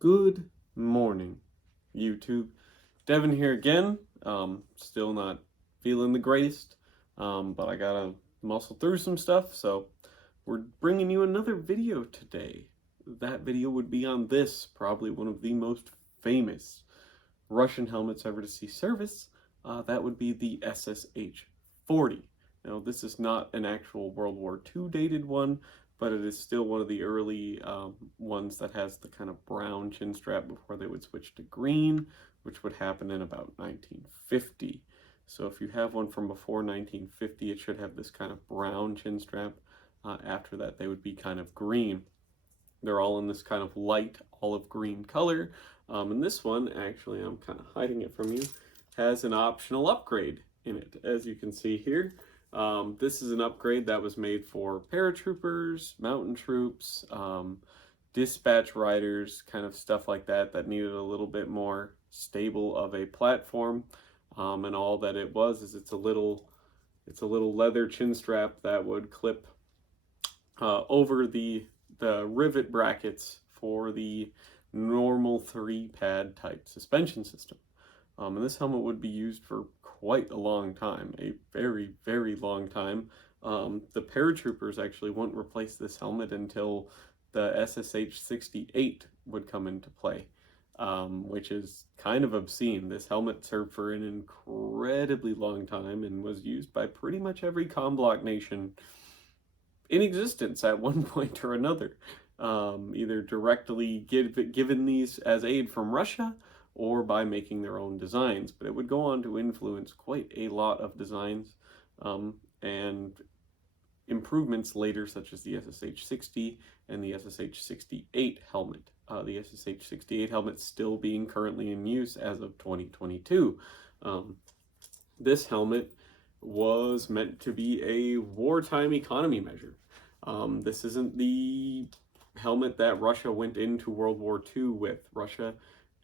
Good morning, YouTube. Devin here again. Still not feeling the greatest, but I gotta muscle through some stuff, so we're bringing you another video today. That video would be on this, probably one of the most famous Russian helmets ever to see service. That would be the SSH-40. Now, this is not an actual World War II dated one, but it is still one of the early ones that has the kind of brown chin strap before they would switch to green, which would happen in about 1950. So if you have one from before 1950, it should have this kind of brown chin strap. After that, they would be kind of green. They're all in this kind of light olive green color. And this one, actually, I'm kind of hiding it from you, has an optional upgrade in it, as you can see here. This is an upgrade that was made for paratroopers, mountain troops, dispatch riders, kind of stuff like that, that needed a little bit more stable of a platform. And all that it was is it's a little leather chin strap that would clip over the rivet brackets for the normal 3-pad type suspension system. And this helmet would be used for quite a long time, a very, very long time. The paratroopers actually wouldn't replace this helmet until the SSH-68 would come into play, which is kind of obscene. This helmet served for an incredibly long time and was used by pretty much every comm block nation in existence at one point or another, either directly given these as aid from Russia or by making their own designs. But it would go on to influence quite a lot of designs and improvements later, such as the SSH-60 and the SSH-68 helmet. The SSH-68 helmet still being currently in use as of 2022. This helmet was meant to be a wartime economy measure. This isn't the helmet that Russia went into World War II with. Russia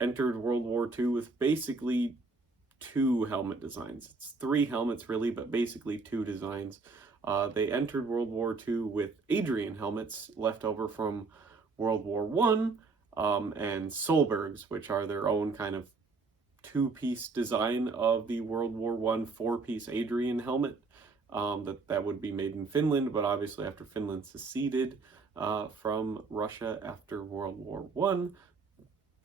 entered World War II with basically 2 helmet designs. It's 3 helmets really, but basically 2 designs. They entered World War II with Adrian helmets left over from World War I, and Solbergs, which are their own kind of 2-piece design of the World War I 4-piece Adrian helmet. That would be made in Finland, but obviously after Finland seceded from Russia after World War I,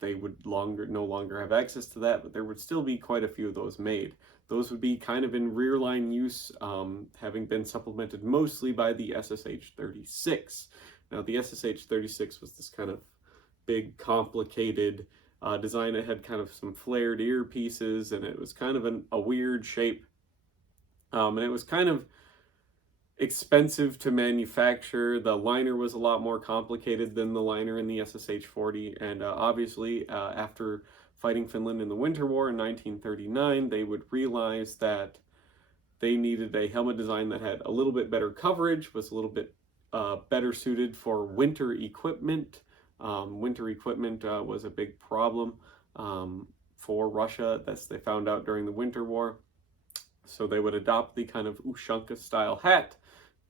they would no longer have access to that, but there would still be quite a few of those made. Those would be kind of in rear line use, having been supplemented mostly by the SSH-36. Now, the SSH-36 was this kind of big, complicated design. It had kind of some flared ear pieces, and it was kind of a weird shape. And it was kind of expensive to manufacture. The liner was a lot more complicated than the liner in the SSH-40, and obviously after fighting Finland in the Winter War in 1939, they would realize that they needed a helmet design that had a little bit better coverage, was a little bit better suited for winter equipment. Winter equipment was a big problem for Russia. That's they found out during the Winter War. So they would adopt the kind of Ushanka style hat,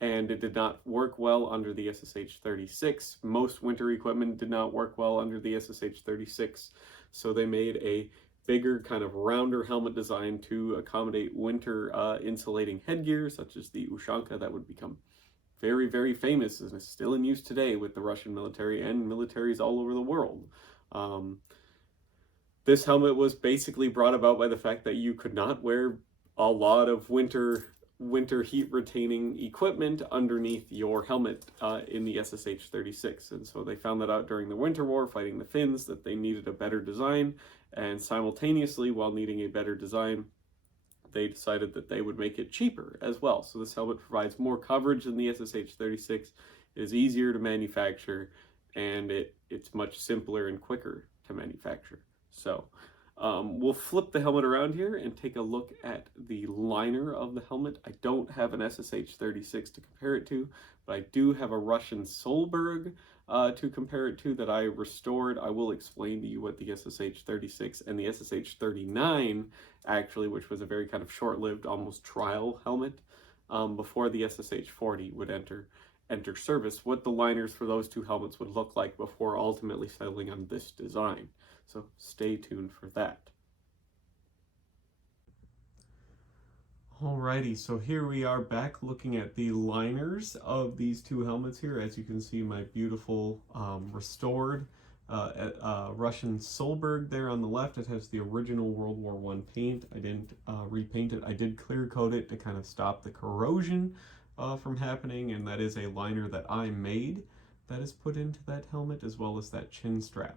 and it did not work well under the SSH-36. Most winter equipment did not work well under the SSH-36, so they made a bigger, kind of rounder helmet design to accommodate winter insulating headgear, such as the Ushanka, that would become very, very famous and is still in use today with the Russian military and militaries all over the world. This helmet was basically brought about by the fact that you could not wear a lot of winter heat retaining equipment underneath your helmet in the SSH-36, and so they found that out during the Winter War fighting the Finns, that they needed a better design, and simultaneously, while needing a better design, they decided that they would make it cheaper as well. So this helmet provides more coverage than the SSH-36, is easier to manufacture, and it's much simpler and quicker to manufacture. So we'll flip the helmet around here and take a look at the liner of the helmet. I don't have an SSH-36 to compare it to, but I do have a Russian Solberg to compare it to that I restored. I will explain to you what the SSH-36 and the SSH-39 actually, which was a very kind of short-lived, almost trial helmet before the SSH-40 would enter. enter service, what the liners for those two helmets would look like before ultimately settling on this design. So stay tuned for that. Alrighty, so here we are back looking at the liners of these two helmets here. As you can see, my beautiful restored Russian Solberg there on the left. It has the original World War I paint. I didn't repaint it. I did clear coat it to kind of stop the corrosion from happening, and that is a liner that I made that is put into that helmet, as well as that chin strap.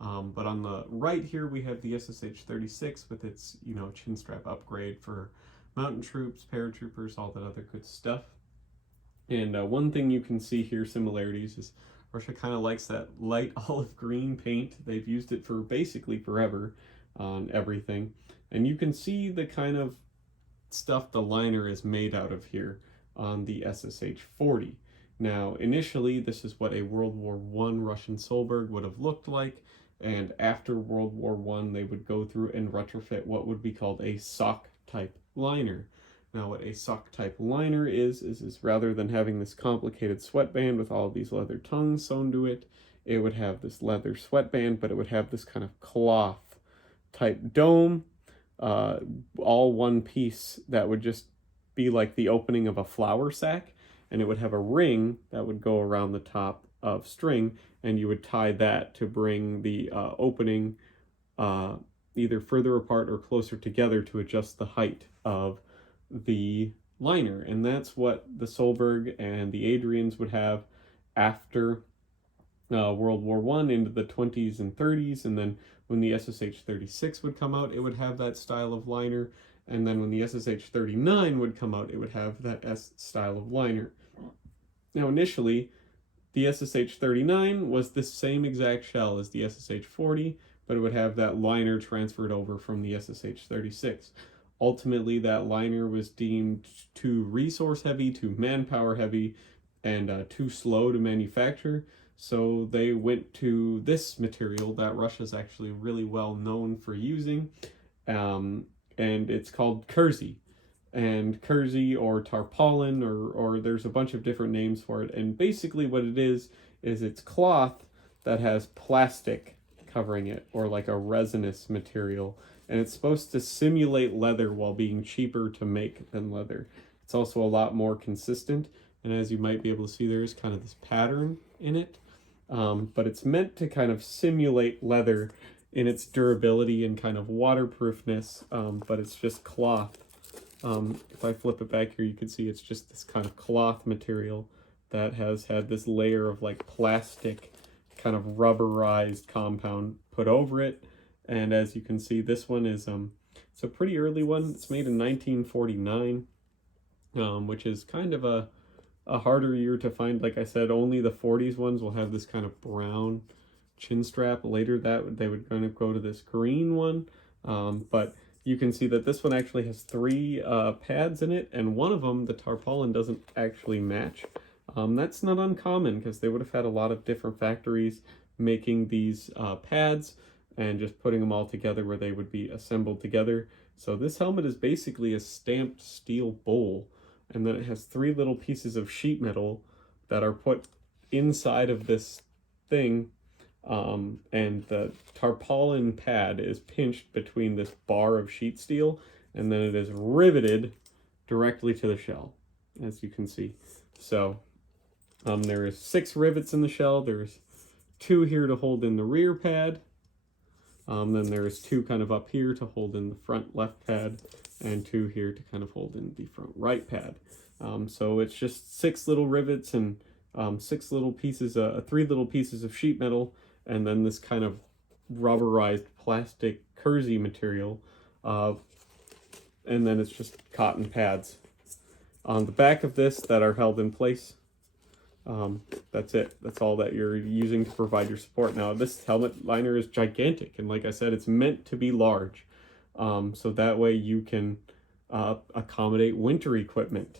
But on the right here we have the SSH-36 with its, chin strap upgrade for mountain troops, paratroopers, all that other good stuff. And one thing you can see here, similarities, is Russia kind of likes that light olive green paint. They've used it for basically forever on everything. And you can see the kind of stuff the liner is made out of here on the SSH-40. Now, initially, this is what a World War I Russian Solberg would have looked like. And after World War I, they would go through and retrofit what would be called a sock type liner. Now what a sock type liner is rather than having this complicated sweatband with all of these leather tongues sewn to it, it would have this leather sweatband, but it would have this kind of cloth type dome, all one piece that would just be like the opening of a flour sack, and it would have a ring that would go around the top of string, and you would tie that to bring the opening either further apart or closer together to adjust the height of the liner. And that's what the Solberg and the Adrians would have after World War I into the 20s and 30s. And then when the SSH-36 would come out, it would have that style of liner. And then when the SSH-39 would come out, it would have that S style of liner. Now initially, the SSH-39 was the same exact shell as the SSH-40, but it would have that liner transferred over from the SSH-36. Ultimately, that liner was deemed too resource heavy, too manpower heavy, and too slow to manufacture. So they went to this material that Russia's actually really well known for using, and it's called kersey. And kersey or tarpaulin, or there's a bunch of different names for it. And basically what it is it's cloth that has plastic covering it, or like a resinous material, and it's supposed to simulate leather while being cheaper to make than leather. It's also a lot more consistent, and as you might be able to see, there is kind of this pattern in it, but it's meant to kind of simulate leather in its durability and kind of waterproofness, but it's just cloth. If I flip it back here, you can see it's just this kind of cloth material that has had this layer of like plastic kind of rubberized compound put over it. And as you can see, this one is it's a pretty early one. It's made in 1949, which is kind of a harder year to find. Like I said, only the 40s ones will have this kind of brown chin strap. Later they would kind of go to this green one, but you can see that this one actually has 3 pads in it, and one of them, the tarpaulin, doesn't actually match. That's not uncommon because they would have had a lot of different factories making these pads and just putting them all together where they would be assembled together. So this helmet is basically a stamped steel bowl, and then it has 3 little pieces of sheet metal that are put inside of this thing, and the tarpaulin pad is pinched between this bar of sheet steel, and then it is riveted directly to the shell, as you can see. So there is 6 rivets in the shell. There's 2 here to hold in the rear pad. Then there's 2 kind of up here to hold in the front left pad, and 2 here to kind of hold in the front right pad. So it's just 6 little rivets and 6 little pieces, 3 little pieces of sheet metal, and then this kind of rubberized plastic kersey material, and then it's just cotton pads on the back of this that are held in place. That's it. That's all that you're using to provide your support. Now, this helmet liner is gigantic, and like I said, it's meant to be large, so that way you can accommodate winter equipment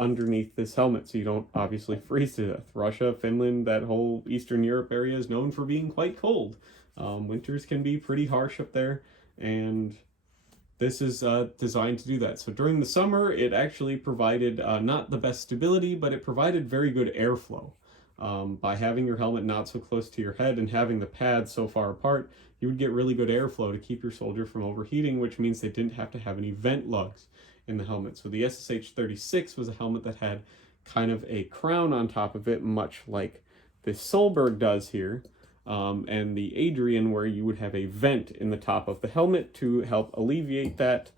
underneath this helmet, so you don't obviously freeze to death. Russia, Finland, that whole Eastern Europe area is known for being quite cold. Winters can be pretty harsh up there, and this is designed to do that. So during the summer, it actually provided not the best stability, but it provided very good airflow. By having your helmet not so close to your head and having the pads so far apart, you would get really good airflow to keep your soldier from overheating, which means they didn't have to have any vent lugs in the helmet. So the SSH-36 was a helmet that had kind of a crown on top of it, much like this Solberg does here. And the Adrian, where you would have a vent in the top of the helmet to help alleviate that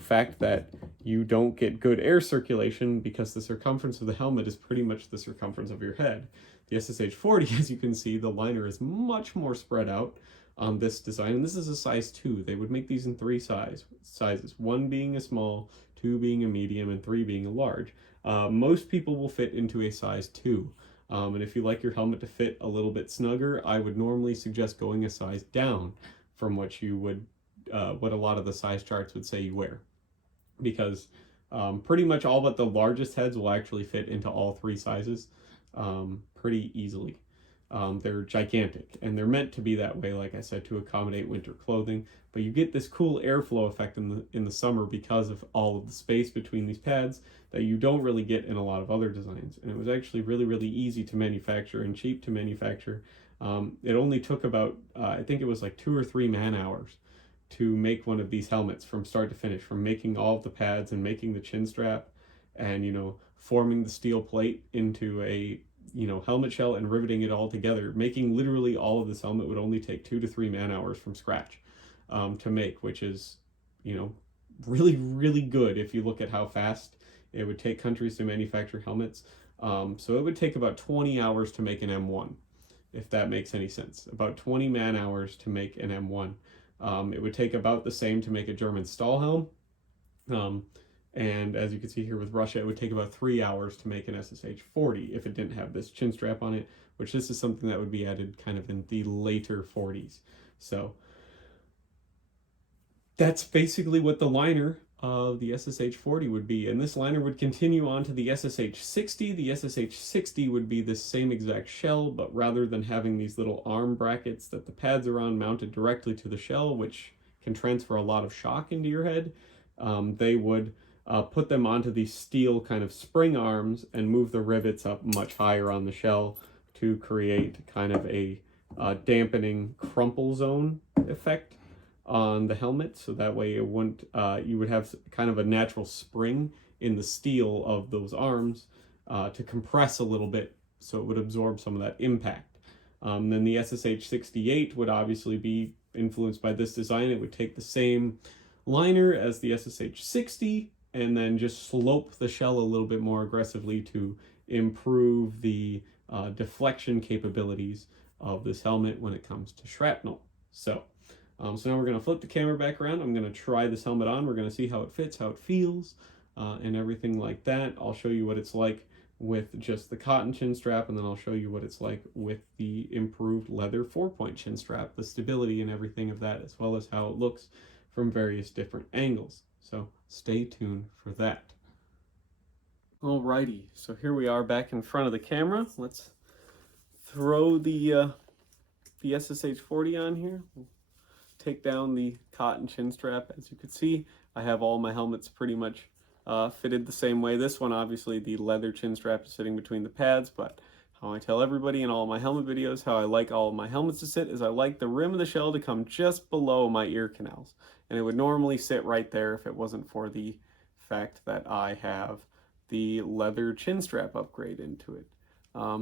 fact that you don't get good air circulation because the circumference of the helmet is pretty much the circumference of your head. The SSH-40, as you can see, the liner is much more spread out on this design, and this is a size 2. They would make these in 3 sizes, 1 being a small, 2 being a medium, and 3 being a large. Most people will fit into a size 2. And if you like your helmet to fit a little bit snugger, I would normally suggest going a size down from what you would, what a lot of the size charts would say you wear. Because pretty much all but the largest heads will actually fit into all 3 sizes pretty easily. They're gigantic, and they're meant to be that way, like I said, to accommodate winter clothing. But you get this cool airflow effect in the summer because of all of the space between these pads that you don't really get in a lot of other designs. And it was actually really, really easy to manufacture and cheap to manufacture. It only took about, I think it was like 2 or 3 man hours to make one of these helmets from start to finish, from making all of the pads and making the chin strap and, you know, forming the steel plate into a, you know, helmet shell and riveting it all together. Making literally all of this helmet would only take 2 to 3 man hours from scratch to make, which is, you know, really, really good if you look at how fast it would take countries to manufacture helmets. So it would take about 20 hours to make an M1, if that makes any sense. About 20 man hours to make an M1. It would take about the same to make a German Stahlhelm. And as you can see here with Russia, it would take about 3 hours to make an SSH-40 if it didn't have this chin strap on it, which this is something that would be added kind of in the later 40s. So that's basically what the liner of the SSH-40 would be. And this liner would continue on to the SSH-60. The SSH-60 would be the same exact shell, but rather than having these little arm brackets that the pads are on mounted directly to the shell, which can transfer a lot of shock into your head, they would put them onto these steel kind of spring arms and move the rivets up much higher on the shell to create kind of a dampening crumple zone effect on the helmet. So that way it wouldn't, you would have kind of a natural spring in the steel of those arms to compress a little bit so it would absorb some of that impact. Then the SSH-68 would obviously be influenced by this design. It would take the same liner as the SSH-60 and then just slope the shell a little bit more aggressively to improve the deflection capabilities of this helmet when it comes to shrapnel. So now we're going to flip the camera back around. I'm going to try this helmet on. We're going to see how it fits, how it feels, and everything like that. I'll show you what it's like with just the cotton chin strap, and then I'll show you what it's like with the improved leather 4-point chin strap, the stability and everything of that, as well as how it looks from various different angles. So stay tuned for that. Alrighty, so here we are back in front of the camera. Let's throw the SSH-40 on here. Take down the cotton chin strap. As you can see, I have all my helmets pretty much fitted the same way. This one, obviously, the leather chin strap is sitting between the pads, but how I tell everybody in all my helmet videos, how I like all of my helmets to sit is I like the rim of the shell to come just below my ear canals. And it would normally sit right there if it wasn't for the fact that I have the leather chin strap upgrade into it.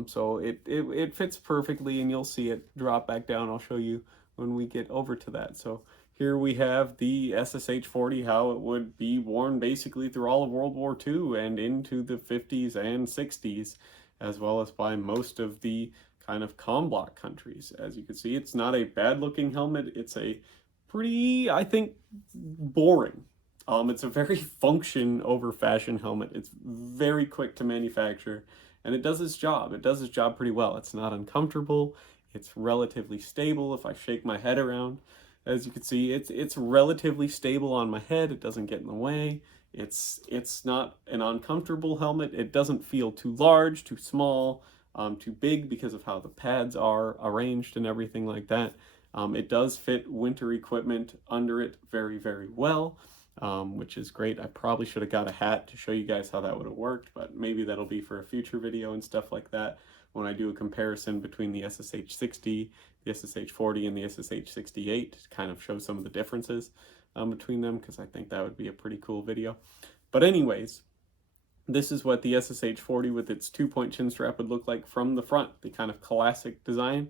So it fits perfectly, and you'll see it drop back down. I'll show you when we get over to that. So here we have the SSH-40, how it would be worn basically through all of World War II and into the 50s and 60s, as well as by most of the kind of comblock countries. As you can see, it's not a bad looking helmet. It's a pretty, I think, boring. It's a very function over fashion helmet. It's very quick to manufacture, and it does its job. It does its job pretty well. It's not uncomfortable. It's relatively stable if I shake my head around. As you can see, it's relatively stable on my head. It doesn't get in the way. It's not an uncomfortable helmet. It doesn't feel too large, too small, too big because of how the pads are arranged and everything like that. It does fit winter equipment under it very, very well, which is great. I probably should have got a hat to show you guys how that would have worked, but maybe that'll be for a future video and stuff like that when I do a comparison between the SSH-60, the SSH-40, and the SSH-68 to kind of show some of the differences between them, because I think that would be a pretty cool video. But anyways, this is what the SSH-40 with its 2-point chin strap would look like from the front, the kind of classic design.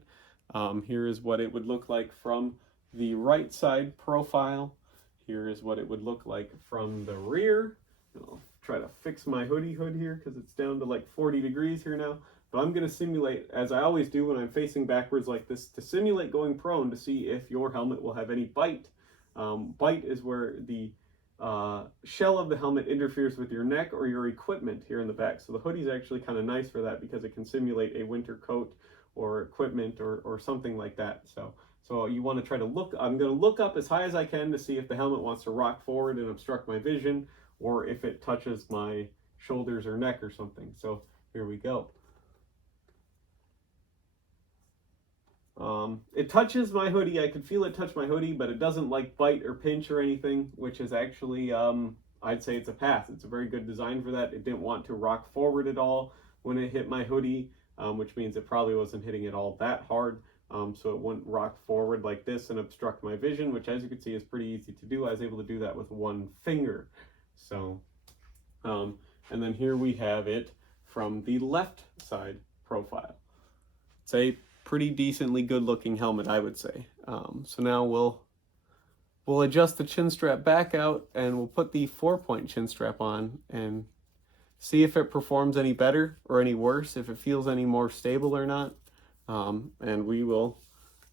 Here is what it would look like from the right side profile. Here is what it would look like from the rear. I'll try to fix my hood here because it's down to like 40 degrees here now. But I'm going to simulate, as I always do when I'm facing backwards like this, to simulate going prone to see if your helmet will have any bite. Bite is where the shell of the helmet interferes with your neck or your equipment here in the back. So the hoodie is actually kind of nice for that because it can simulate a winter coat or equipment or something like that. So you want to try to look, I'm going to look up as high as I can to see if the helmet wants to rock forward and obstruct my vision, or if it touches my shoulders or neck or something. So here we go. It touches my hoodie. I can feel it touch my hoodie, but it doesn't like bite or pinch or anything, which is actually, I'd say it's a pass. It's a very good design for that. It didn't want to rock forward at all when it hit my hoodie, which means it probably wasn't hitting it all that hard. So it wouldn't rock forward like this and obstruct my vision, which, as you can see, is pretty easy to do. I was able to do that with one finger. So, and then here we have it from the left side profile. It's a pretty decently good looking helmet, I would say. So now we'll adjust the chin strap back out, and we'll put the 4-point chin strap on and see if it performs any better or any worse, if it feels any more stable or not. And we will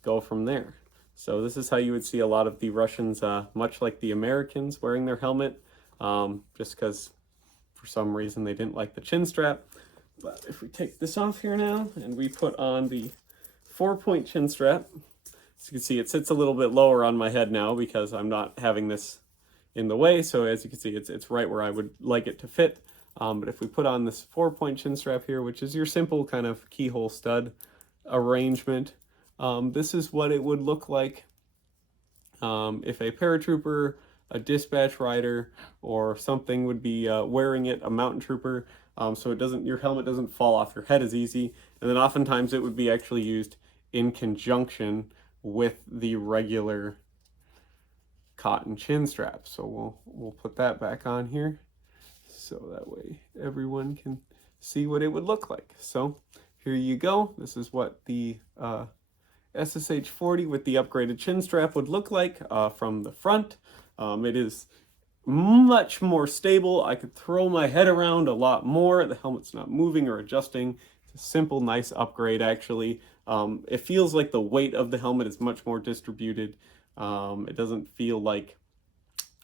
go from there. So this is how you would see a lot of the Russians, much like the Americans, wearing their helmet, just because for some reason they didn't like the chin strap. But if we take this off here now and we put on the 4-point chin strap, as you can see, it sits a little bit lower on my head now because I'm not having this in the way. So as you can see, it's right where I would like it to fit. But if we put on this 4-point chin strap here, which is your simple kind of keyhole stud arrangement, this is what it would look like if a paratrooper, a dispatch rider, or something would be wearing it, a mountain trooper, so your helmet doesn't fall off your head as easy. And then oftentimes it would be actually used in conjunction with the regular cotton chin strap. So we'll put that back on here so that way everyone can see what it would look like. So here you go. This is what the SSH-40 with the upgraded chin strap would look like from the front. It is much more stable. I could throw my head around a lot more. The helmet's not moving or adjusting. It's a simple, nice upgrade, actually. It feels like the weight of the helmet is much more distributed. It doesn't feel like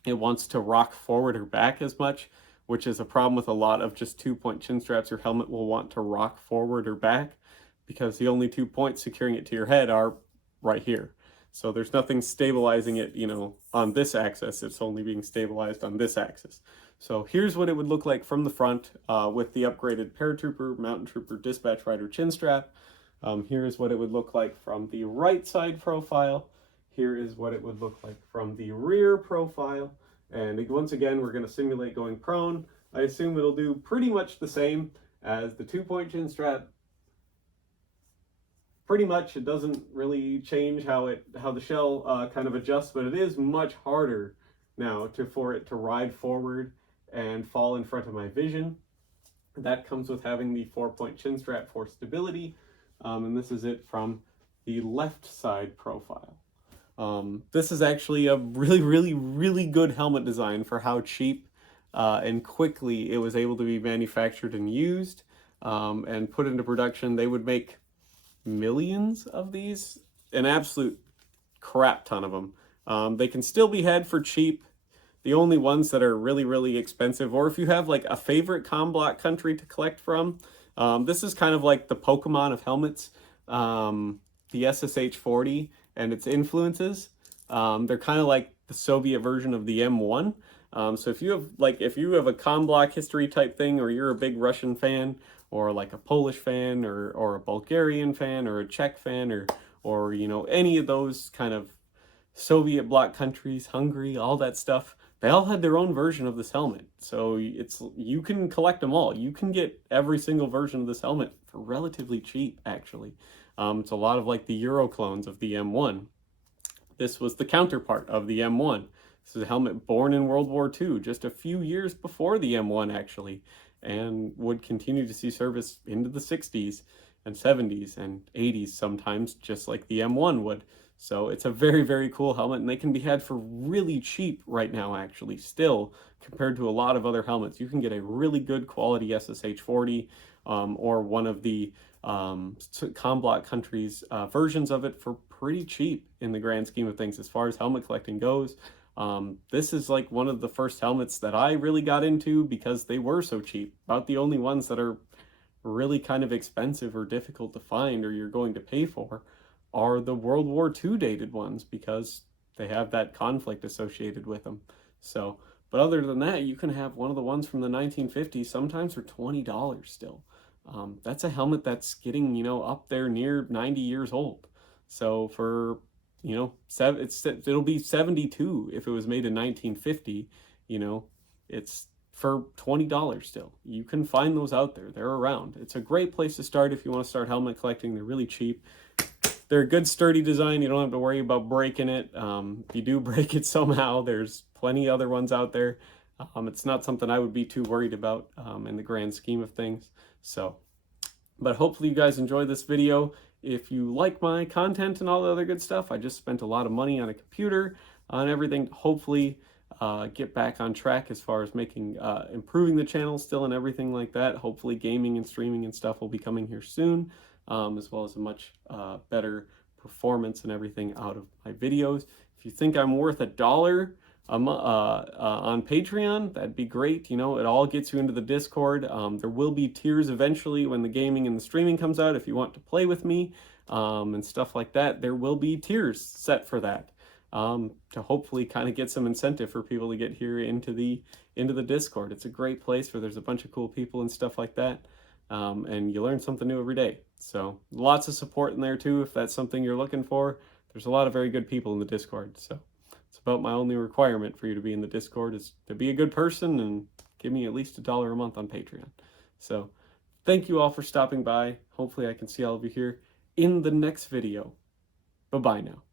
it wants to rock forward or back as much, which is a problem with a lot of just 2-point chin straps. Your helmet will want to rock forward or back because the only 2 points securing it to your head are right here. So there's nothing stabilizing it, on this axis. It's only being stabilized on this axis. So here's what it would look like from the front with the upgraded paratrooper, mountain trooper, dispatch rider chin strap. Here's what it would look like from the right side profile. Here is what it would look like from the rear profile. And once again, we're going to simulate going prone. I assume it'll do pretty much the same as the 2-point chin strap. Pretty much, it doesn't really change how the shell kind of adjusts, but it is much harder now for it to ride forward and fall in front of my vision. That comes with having the 4-point chin strap for stability. And this is it from the left side profile. This is actually a really, really, really good helmet design for how cheap and quickly it was able to be manufactured and used and put into production. They would make millions of these, an absolute crap ton of them. They can still be had for cheap. The only ones that are really, really expensive, or if you have like a favorite comm block country to collect from, this is kind of like the Pokemon of helmets, the SSH-40 and its influences. They're kind of like the Soviet version of the M1. So if you have a comm block history type thing, or you're a big Russian fan, or like a Polish fan, or a Bulgarian fan, or a Czech fan, or, you know, any of those kind of Soviet bloc countries, Hungary, all that stuff, they all had their own version of this helmet. So you can collect them all. You can get every single version of this helmet for relatively cheap, actually. It's a lot of like the Euro clones of the M1. This was the counterpart of the M1. This is a helmet born in World War II, just a few years before the M1 actually, and would continue to see service into the 60s and 70s and 80s sometimes, just like the M1 would. So it's a very, very cool helmet, and they can be had for really cheap right now, actually, still, compared to a lot of other helmets. You can get a really good quality SSH-40 or one of the Comblock countries' versions of it for pretty cheap in the grand scheme of things as far as helmet collecting goes. This is like one of the first helmets that I really got into because they were so cheap. About the only ones that are really kind of expensive or difficult to find or you're going to pay for are the World War II dated ones because they have that conflict associated with them. So, but other than that, you can have one of the ones from the 1950s sometimes for $20 still. That's a helmet that's getting, you know, up there near 90 years old. So for, you know, it'll be 72 if it was made in 1950, you know, it's for $20 still. You can find those out there. They're around. It's a great place to start if you want to start helmet collecting. They're really cheap. They're a good sturdy design. You don't have to worry about breaking it. If you do break it somehow, there's plenty of other ones out there. It's not something I would be too worried about in the grand scheme of things. So, but hopefully you guys enjoy this video. If you like my content and all the other good stuff, I just spent a lot of money on a computer and everything. Hopefully get back on track as far as making, improving the channel still and everything like that. Hopefully gaming and streaming and stuff will be coming here soon, as well as a much better performance and everything out of my videos. If you think I'm worth $1 on Patreon, that'd be great. You know, it all gets you into the Discord. There will be tiers eventually when the gaming and the streaming comes out. If you want to play with me and stuff like that, there will be tiers set for that to hopefully kind of get some incentive for people to get here into the Discord. It's a great place where there's a bunch of cool people and stuff like that, and you learn something new every day. So lots of support in there too if that's something you're looking for. There's a lot of very good people in the Discord, so it's about my only requirement for you to be in the Discord is to be a good person and give me at least $1 a month on Patreon. So thank you all for stopping by. Hopefully I can see all of you here in the next video. Bye-bye now.